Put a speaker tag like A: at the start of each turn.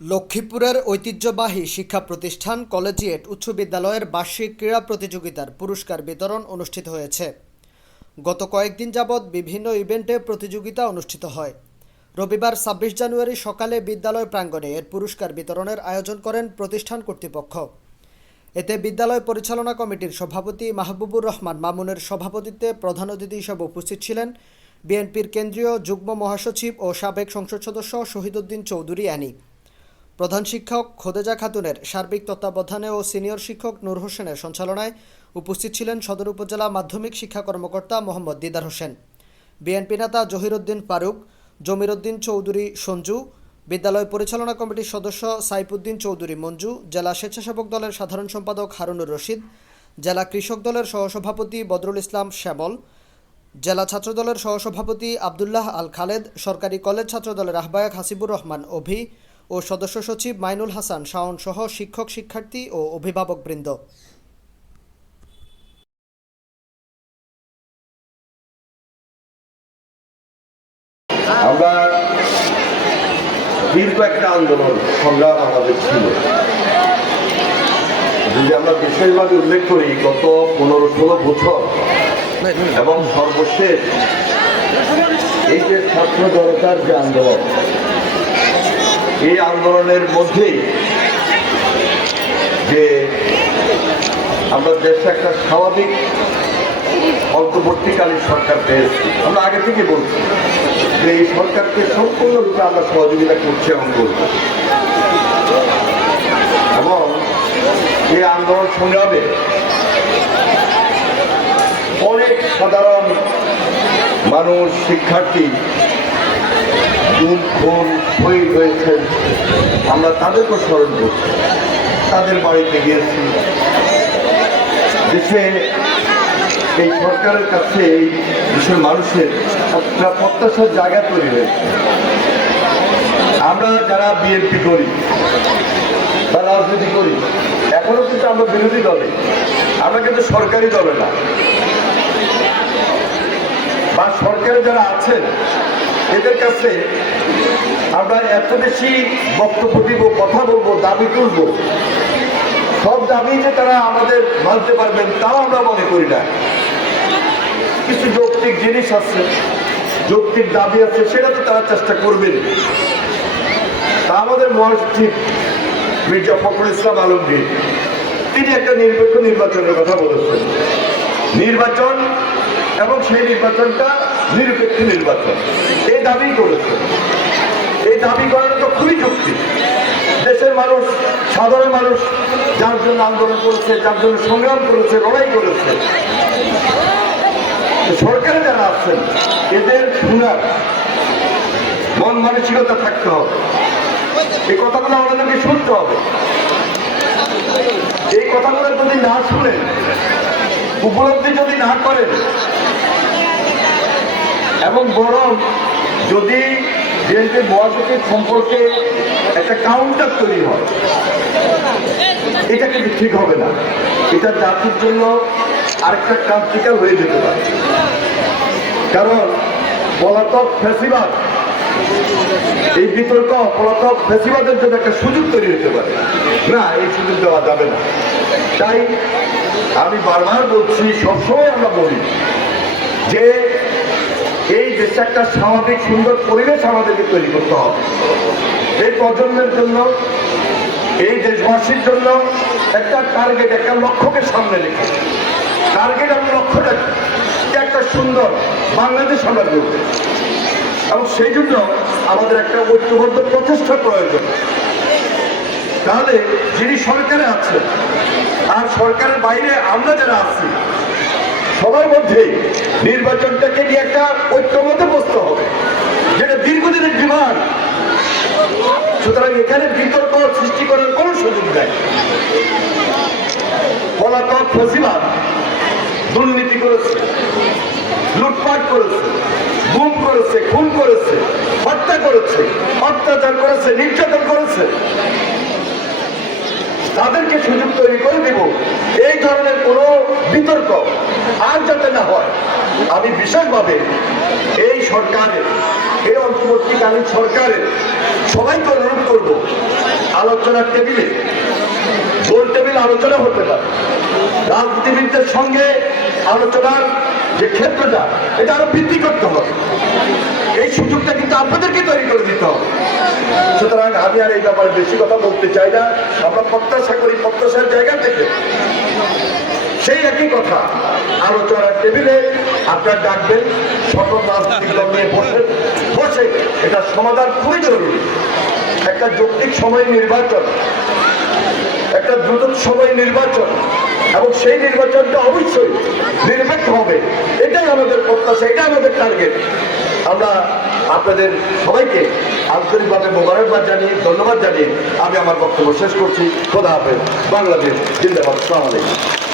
A: লক্ষ্মীপুরের ঐতিহ্যবাহী শিক্ষা প্রতিষ্ঠান কলেজিয়েট উচ্চ বিদ্যালয়ের বার্ষিক ক্রীড়া প্রতিযোগিতার পুরস্কার বিতরণ অনুষ্ঠিত হয়েছে। গত কয়েকদিন যাবৎ বিভিন্ন ইভেন্টে প্রতিযোগিতা অনুষ্ঠিত হয়। রবিবার ছাব্বিশ জানুয়ারি সকালে বিদ্যালয় প্রাঙ্গণে এর পুরস্কার বিতরণের আয়োজন করেন প্রতিষ্ঠান কর্তৃপক্ষ। এতে বিদ্যালয় পরিচালনা কমিটির সভাপতি মাহবুবুর রহমান মামুনের সভাপতিত্বে প্রধান অতিথি হিসেবে উপস্থিত ছিলেন বিএনপির কেন্দ্রীয় যুগ্ম মহাসচিব ও সাবেক সংসদ সদস্য শহীদুদ্দিন চৌধুরী অ্যানি। প্রধান শিক্ষক খোদেজা খাতুনের সার্বিক তত্ত্বাবধানে ও সিনিয়র শিক্ষক নূর হোসেনের সঞ্চালনায় উপস্থিত ছিলেন সদর উপজেলা মাধ্যমিক শিক্ষা কর্মকর্তা মোহাম্মদ দিদার হোসেন। বিএনপি নেতা জহিরুদ্দিন ফারুক, জমিরুদ্দিন চৌধুরী সঞ্জু, বিদ্যালয় পরিচালনা কমিটির সদস্য সাইফুদ্দিন চৌধুরী মঞ্জু, জেলা স্বেচ্ছাসেবক দলের সাধারণ সম্পাদক হারুনুর রশিদ, জেলা কৃষক দলের সহসভাপতি বদরুল ইসলাম শ্যামল, জেলা ছাত্রদলের সহসভাপতি আবদুল্লাহ আল খালেদ, সরকারি কলেজ ছাত্রদলের আহ্বায়ক হাসিবুর রহমান অভি ও সদস্য সচিব মাইনুল হাসান শাওন সহ শিক্ষক, শিক্ষার্থী ও অভিভাবকবৃন্দ।
B: আমরা দীর্ঘ একটা আন্দোলন সংগ্রাম আমাদের ছিল। যদি আমরা বিশেষভাবে উল্লেখ করি, গত পনেরো ষোলো বছর এবং সর্বশেষ এই যে ছাত্র জনতার যে আন্দোলন এই আন্দোলনের মধ্যেই যে আমরা দেশে একটা স্বাভাবিক অন্তর্বর্তীকালীন সরকার পেয়েছি। আমরা আগে থেকে বলছি যে এই সরকারকে সম্পূর্ণরূপে আমরা সহযোগিতা করছি এবং এবং এই আন্দোলন সংগ্রামে অনেক সাধারণ মানুষ, শিক্ষার্থী গুম, খুন শহীদ হয়েছেন আমরা তাদেরকে স্মরণ করছি। তাদের বাড়িতে গিয়েছি। দেশে এই সরকারের কাছে এই দেশের মানুষের একটা প্রত্যাশার জায়গা তৈরি হয়েছে। আমরা যারা বিএনপি করি বা রাজনীতি করি, এখনও কিন্তু আমরা বিরোধী দলে। আমরা কিন্তু সরকারি দলে না। বা সরকারে যারা আছেন এদের কাছে আমরা এত বেশি বক্তব্য দিব, কথা বলব, দাবি তুলবো। সব দাবি যে তারা আমাদের মানতে পারবেন তাও আমরা মনে করি না। কিছু যৌক্তিক জিনিস আছে, যৌক্তিক দাবি আছে, সেটা তো তারা চেষ্টা করবেন। তা আমাদের মহাসচিব মির্জা ফখরুল ইসলাম আলমগীর, তিনি একটা নিরপেক্ষ নির্বাচনের কথা বলেছেন। নির্বাচন এবং সেই নির্বাচনটা নিরপেক্ষ নির্বাচন। এই দাবি করেছে। এই দাবি করানো তো খুবই যুক্তি। দেশের মানুষ, সাধারণ মানুষ যার জন্য আন্দোলন করেছে, যার জন্য সংগ্রাম করেছে, লড়াই করেছে। সরকারে যারা আছেন, এদের শোনার মন মানসিকতা থাকতে হবে। এই কথাগুলো আমাদেরকে শুনতে হবে। এই কথাগুলো যদি না শুনেন, উপলব্ধি যদি না করেন এবং বরং যদি বিএনপির মহাসচিব সম্পর্কে একটা কাউন্টার তৈরি হয়, এটা কিন্তু ঠিক হবে না। এটা জাতির জন্য আরেকটা ক্রান্তিকার হয়ে যেতে পারে। কারণ পলাতক ফেসিবাদ, এই বিতর্ক পলাতক ফেসিবাদের জন্য একটা সুযোগ তৈরি হতে পারে। না, এই সুযোগ দেওয়া যাবে না। তাই আমি বারবার বলছি, সবসময় আমরা বলি যে এই দেশে একটা স্বাভাবিক সুন্দর পরিবেশ আমাদেরকে তৈরি করতে হবে। এই প্রজন্মের জন্য, এই দেশবাসীর জন্য একটা টার্গেট একটা লক্ষ্যকে সামনে রেখে। টার্গেট এবং লক্ষ্যটা একটা সুন্দর বাংলাদেশ আমরা করব এবং সেই জন্য আমাদের একটা ঐক্যবদ্ধ প্রচেষ্টা প্রয়োজন। তাহলে যিনি সরকারে আছেন আর সরকারের বাইরে আমরা যারা আছি, সবার মধ্যে নির্বাচনটাকে নিয়ে একটা ঐক্যমতে বসতে হবে, যেটা দীর্ঘদিনের ডিমান্ড। সুতরাং এখানে বিতর্ক সৃষ্টি করার কোনো সুযোগ নেই। পলাতক ফসিবাদ দুর্নীতি করেছে, লুটপাট করেছে, গুম করেছে, খুন করেছে, হত্যা করেছে, অত্যাচার করেছে, নির্যাতন করেছে। তাদেরকে সুযোগ তৈরি করে দেব। এই ধরনের কোনো বিতর্ক আর যাতে না হয়, আমি বিশেষভাবে এই সরকারের, এই অন্তর্বর্তীকালীন সরকারের সবাইকে অনুরোধ করব, আলোচনার টেবিলে, গোল টেবিল আলোচনা হতে পারে। রাজনীতিবিদদের সঙ্গে আলোচনার যে ক্ষেত্রটা, এটা আরও বৃদ্ধি করতে হবে। এই সুযোগটা কিন্তু আপনাদেরকে তৈরি করে দিতে হবে। সুতরাং আমি আর এই ব্যাপারে বেশি কথা বলতে চাই না। আমরা প্রত্যাশা করি প্রত্যাশার জায়গা থেকে। সেই একই কথা, আলোচনার টেবিলে আপনার ডাকবেন, সকল রাজনৈতিক দল নিয়ে বসে বসে এটা সমাধান খুবই জরুরি। একটা যৌক্তিক সময় নির্বাচন একটা দ্রুত সময় নির্বাচন, এবং সেই নির্বাচনটা অবশ্যই নিরপেক্ষ হবে। এটাই আমাদের প্রত্যাশা, এটাই আমাদের টার্গেট আমরা আপনাদের সবাইকে আন্তরিকভাবে মোবারকবাদ জানিয়ে, ধন্যবাদ জানিয়ে আমি আমার বক্তব্য শেষ করছি। খোদা হাফেজ। বাংলাদেশ জিন্দাবাদ। সালাম আলাইকুম।